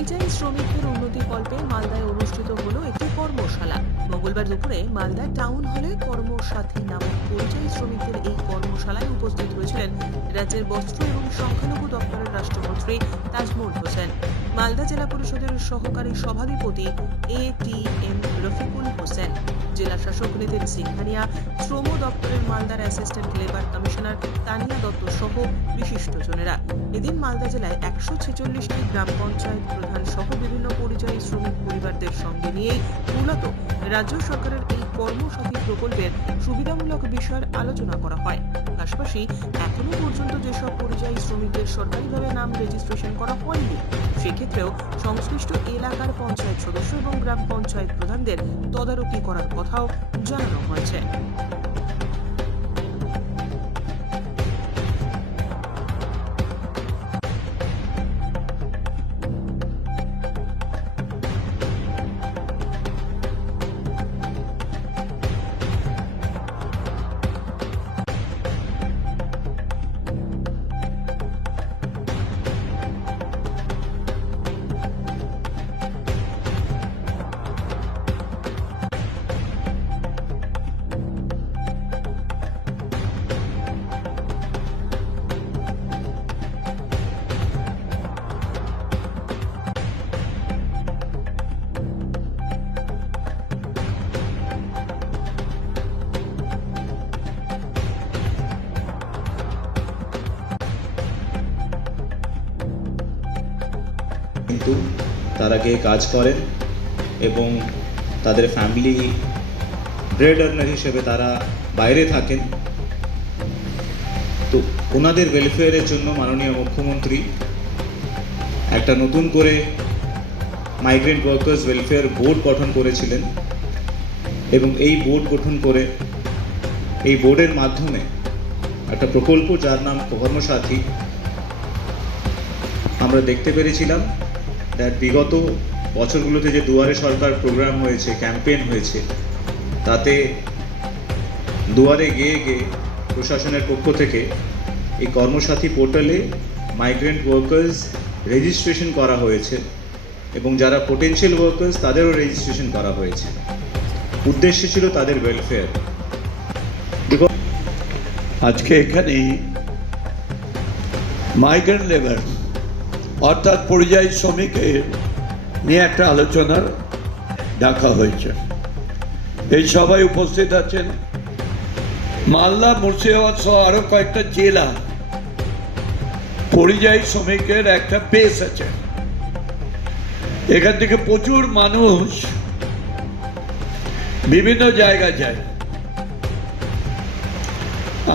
পরিযায়ী শ্রমিকদের উন্নতিকল্পে মালদায় অনুষ্ঠিত হলো একটি কর্মশালা। মঙ্গলবার দুপুরে মালদা টাউন হলে কর্মসাথী নামক পরিযায়ী শ্রমিকদের এই কর্মশালায় উপস্থিত হয়েছিলেন রাজ্যের বস্ত্র এবং সংখ্যালঘু দপ্তরের রাষ্ট্রমন্ত্রী তাজমুল হোসেন, মালদা জেলা পরিষদের সহকারী সভাধিপতি ATM রফিকুল হোসেন, জেলা শাসক নিতিন সিংহানিয়া, শ্রম দপ্তরের মালদার assistant labour commissioner Tania Dutta সহ বিশিষ্টজনেরা। এদিন মালদা জেলায় 146টি গ্রাম পঞ্চায়েত প্রধান সহ বিভিন্ন পরিযায়ী শ্রমিক পরিবারদের সঙ্গে নিয়েই মূলত রাজ্য সরকারের এই কর্মসাথী প্রকল্পের সুবিধামূলক বিষয়ের আলোচনা করা হয়। পাশাপাশি এখনো পর্যন্ত যেসব পরিযায়ী শ্রমিকদের সরকারিভাবে নাম রেজিস্ট্রেশন করা হয়নি, সেক্ষেত্রেও সংশ্লিষ্ট এলাকার পঞ্চায়েত সদস্য এবং গ্রাম পঞ্চায়েত প্রধানদের তদারকি করার কথাও জানানো হয়েছে। কিন্তু তারা গিয়ে কাজ করেন এবং তাদের ফ্যামিলি ব্রেড আর্নার হিসেবে তারা বাইরে থাকেন। তো ওনাদের ওয়েলফেয়ারের জন্য মাননীয় মুখ্যমন্ত্রী একটা নতুন করে মাইগ্রেন্ট ওয়ার্কার্স ওয়েলফেয়ার বোর্ড গঠন করেছিলেন এবং এই বোর্ড গঠন করে এই বোর্ডের মাধ্যমে একটা প্রকল্প যার নাম কর্মসাথী আমরা দেখতে পেরেছিলাম। বিগত বছরগুলোতে যে দুয়ারে সরকার প্রোগ্রাম হয়েছে, ক্যাম্পেইন হয়েছে, তাতে দুয়ারে গিয়ে গিয়ে প্রশাসনের পক্ষ থেকে এই কর্মসাথী পোর্টালে মাইগ্রেন্ট ওয়ার্কার্স রেজিস্ট্রেশন করা হয়েছে এবং যারা পোটেনশিয়াল ওয়ার্কার্স তাদেরও রেজিস্ট্রেশন করা হয়েছে। উদ্দেশ্য ছিল তাদের ওয়েলফেয়ার। আজকে এখানে মাইগ্রেন্ট লেবার অর্থাৎ পরিযায়ী শ্রমিকের নিয়ে একটা আলোচনা ডাকা হয়েছে। এই সভায় উপস্থিত আছেন মালদা, মুর্শিদাবাদ সহ আরো কয়েকটা জেলা পরিযায়ী শ্রমিকের একটা বেস আছে। এখান থেকে প্রচুর মানুষ বিভিন্ন জায়গায় যায়।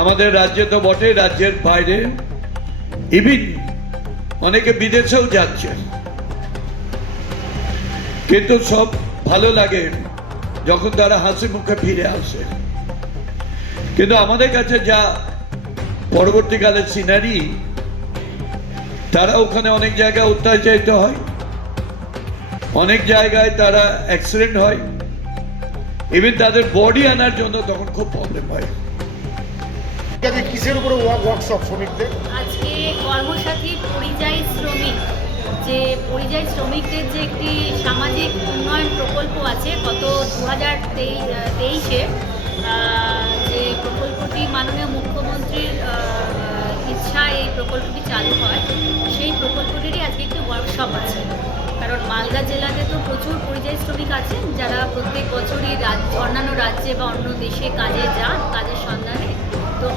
আমাদের রাজ্যে তো বটে, রাজ্যের বাইরে ইভিন অনেকে বিদেশেও যাচ্ছে। কিন্তু সব ভালো লাগে যখন তারা হাসি মুখে ফিরে আসে। কিন্তু আমাদের কাছে যা পরবর্তীকালে সিনারি, তারা ওখানে অনেক জায়গায় অত্যাচারিত হয়, অনেক জায়গায় তারা অ্যাক্সিডেন্ট হয়, ইভেন তাদের বডি আনার জন্য তখন খুব প্রবলেম হয়। কিসের উপরে ওয়ার্কশপ শ্রমিকদের? আজকে কর্মসাথী পরিযায়ী শ্রমিক, যে পরিযায়ী শ্রমিকদের যে একটি সামাজিক উন্নয়ন প্রকল্প আছে গত 2023-এ, যে প্রকল্পটি মাননীয় মুখ্যমন্ত্রীর ইচ্ছায় এই প্রকল্পটি চালু হয়, সেই প্রকল্পটিরই আজকে একটি ওয়ার্কশপ আছে। কারণ মালদা জেলাতে তো প্রচুর পরিযায়ী শ্রমিক আছেন যারা প্রত্যেক বছরই অন্যান্য রাজ্যে বা অন্য দেশে কাজে যান, কাজের সন্ধানে। তো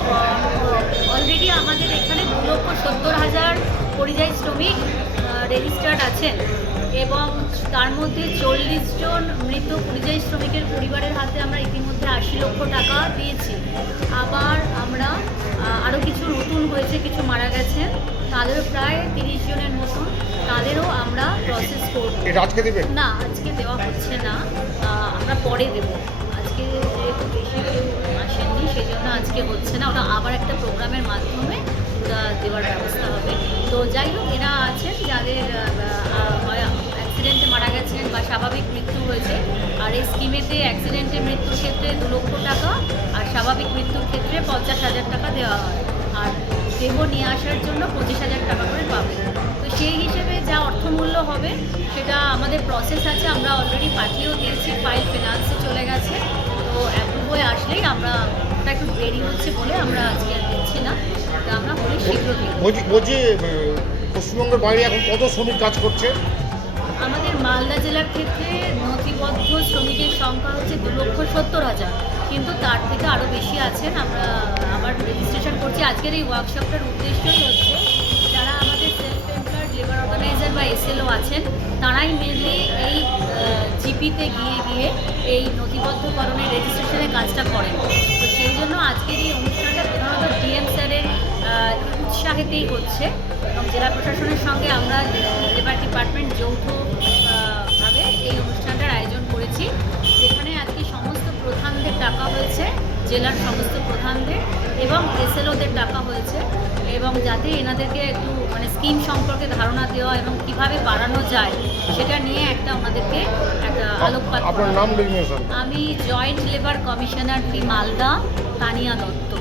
অলরেডি আমাদের এখানে 2,70,000 পরিযায়ী শ্রমিক রেজিস্টার্ড আছেন এবং তার মধ্যে 40 জন মৃত পরিযায়ী শ্রমিকের পরিবারের হাতে আমরা ইতিমধ্যে 80 লক্ষ টাকা দিয়েছি। আবার আমরা আরও কিছু নতুন হয়েছে, কিছু মারা গেছেন, তাদেরও প্রায় 30 জনের মতন, তাদেরও আমরা প্রসেস করব। আজকে দেবেন? না, আজকে দেওয়া হচ্ছে না, আমরা পরে দেবো। আজকে যেহেতু বেশি কেউ আসেননি সেই জন্য আজকে হচ্ছে না, ওটা আবার একটা প্রোগ্রামের মাধ্যমে ওটা দেওয়ার ব্যবস্থা হবে। তো যাই হোক, এরা আছেন যাদের অ্যাক্সিডেন্টে মারা গেছেন বা স্বাভাবিক মৃত্যু হয়েছে। আর এই স্কিমেতে অ্যাক্সিডেন্টে মৃত্যুর ক্ষেত্রে 2 লক্ষ টাকা আর স্বাভাবিক মৃত্যুর ক্ষেত্রে 50,000 টাকা দেওয়া হয়। আর দেহ নিয়ে আসার জন্য 25,000 টাকা করে পাবে। তো সেই হিসেবে যা অর্থমূল্য যেগুলো হবে সেটা আমাদের প্রসেস আছে, আমরা অলরেডি পাঠিয়েও দিয়েছি, ফাইল ফিনান্সে চলে গেছে। তো অ্যাপ্রুভ হয়ে আসলেই আমরা, ওটা একটু দেরি হচ্ছে বলে আমরা আজকে আর দিচ্ছি না, তো আমরা বলি শীঘ্র দিই। বলছি পশ্চিমবঙ্গের বাইরে এখন কত শ্রমিক কাজ করছে? আমাদের মালদা জেলার ক্ষেত্রে নথিবদ্ধ শ্রমিকের সংখ্যা হচ্ছে 2,70,000, কিন্তু তার থেকে আরও বেশি আছেন। আমরা আবার রেজিস্ট্রেশন করছি। আজকের এই ওয়ার্কশপটার উদ্দেশ্যই হচ্ছে যারা আমাদের সেলফ এমপ্লয়েড লেবার অর্গানাইজার বা এসএলও আছেন, তারাই মেনলি এই জিপিতে গিয়ে এই নথিবদ্ধকরণের রেজিস্ট্রেশনের কাজটা করেন। তো সেই জন্য আজকের এই অনুষ্ঠানটা প্রধানত ডিএম স্যারের উৎসাহেতেই হচ্ছে, এবং জেলা প্রশাসনের সঙ্গে আমরা লেবার ডিপার্টমেন্ট যৌথভাবে এই অনুষ্ঠানটার আয়োজন করেছি, যেখানে আজকে সমস্ত প্রধানদের ডাকা হয়েছে, জেলার সমস্ত প্রধানদের এবং এসএলওদের ডাকা হয়েছে, এবং যাতে এনাদেরকে একটু মানে স্কিম সম্পর্কে ধারণা দেওয়া এবং কিভাবে বাড়ানো যায় সেটা নিয়ে একটা ওনাদেরকে একটা আলোকপাত করা। আপনার নাম ডেজিগনেশন? আমি joint labour commissioner P Malda, Tania Dutta.